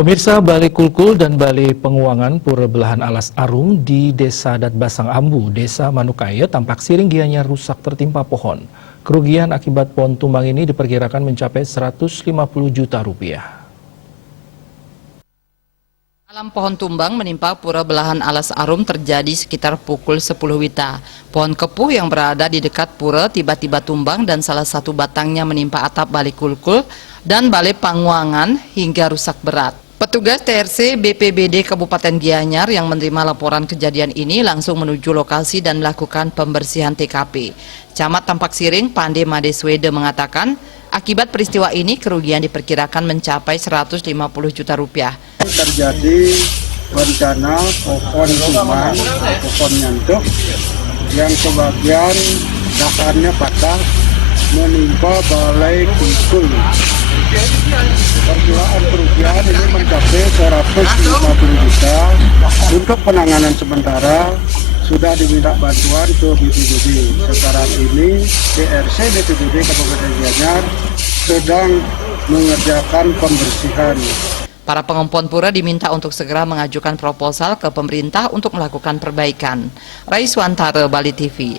Pemirsa, Balai Kulkul dan Balai Penguangan Pura Belahan Alas Arum di Desa Datbasang Ambu, Desa Manukaya, tampak siring gianyar rusak tertimpa pohon. Kerugian akibat pohon tumbang ini diperkirakan mencapai 150 juta rupiah. Alam pohon tumbang menimpa Pura Belahan Alas Arum terjadi sekitar pukul 10 WITA. Pohon kepuh yang berada di dekat pura tiba-tiba tumbang dan salah satu batangnya menimpa atap Balai Kulkul dan Balai Penguangan hingga rusak berat. Petugas TRC BPBD Kabupaten Gianyar yang menerima laporan kejadian ini langsung menuju lokasi dan melakukan pembersihan TKP. Camat Tampak Siring Pande Madeswede mengatakan, akibat peristiwa ini kerugian diperkirakan mencapai 150 juta rupiah. Terjadi bencana pohon tumbang, pohon nyantuk yang sebagian dahannya patah menimpa Balai Kulkul. Perkiraan kerugian ini mencapai 150 juta. Untuk penanganan sementara sudah diminta bantuan ke BPBD. Sekarang ini TRC BPBD Kabupaten Gianyar sedang mengerjakan pembersihan. Para pengompon pura diminta untuk segera mengajukan proposal ke pemerintah untuk melakukan perbaikan. Raiswantara, Bali TV.